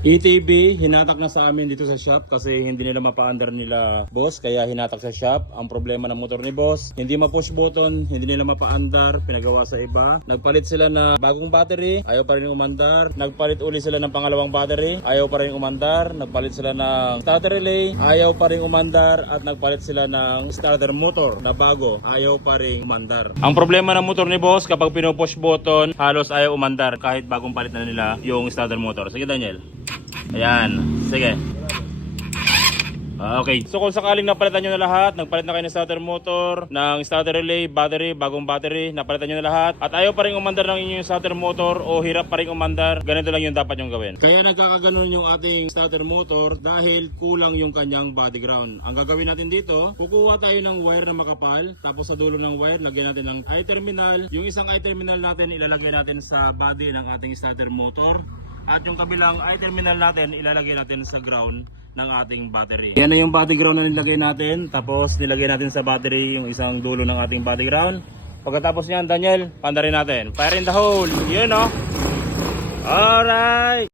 ETB, hinatak na sa amin dito sa shop kasi hindi nila mapa-under nila boss, kaya hinatak sa shop. Ang problema ng motor ni boss, hindi ma-push button, hindi nila mapa-under, pinagawa sa iba. Nagpalit sila na bagong battery, ayaw pa rin umandar. Nagpalit uli sila ng pangalawang battery, ayaw pa rin umandar. Nagpalit sila ng starter relay, ayaw pa rin umandar. At nagpalit sila ng starter motor na bago, ayaw pa rin umandar. Ang problema ng motor ni boss, kapag pino-push button, halos ayaw umandar kahit bagong palit na nila yung starter motor. Sige Daniel. Ayan, sige. Okay, so kung sakaling napalitan nyo na lahat, nagpalit na kayo ng starter motor, ng starter relay, battery, bagong battery, napalitan nyo na lahat, at ayaw pa rin umandar ng inyong starter motor o hirap pa rin umandar, ganito lang yung dapat nyong gawin. Kaya nagkakaganon yung ating starter motor dahil kulang yung kanyang body ground. Ang gagawin natin dito, kukuha tayo ng wire na makapal, tapos sa dulo ng wire, lagyan natin ng I-terminal. Yung isang I-terminal natin, ilalagay natin sa body ng ating starter motor. At yung kabilang I-terminal natin, ilalagay natin sa ground ng ating battery. Yan na yung body ground na nilagay natin. Tapos nilagay natin sa battery yung isang dulo ng ating body ground. Pagkatapos niyan, Daniel, pandarin natin. Fire in the hole. Yun, no? Alright!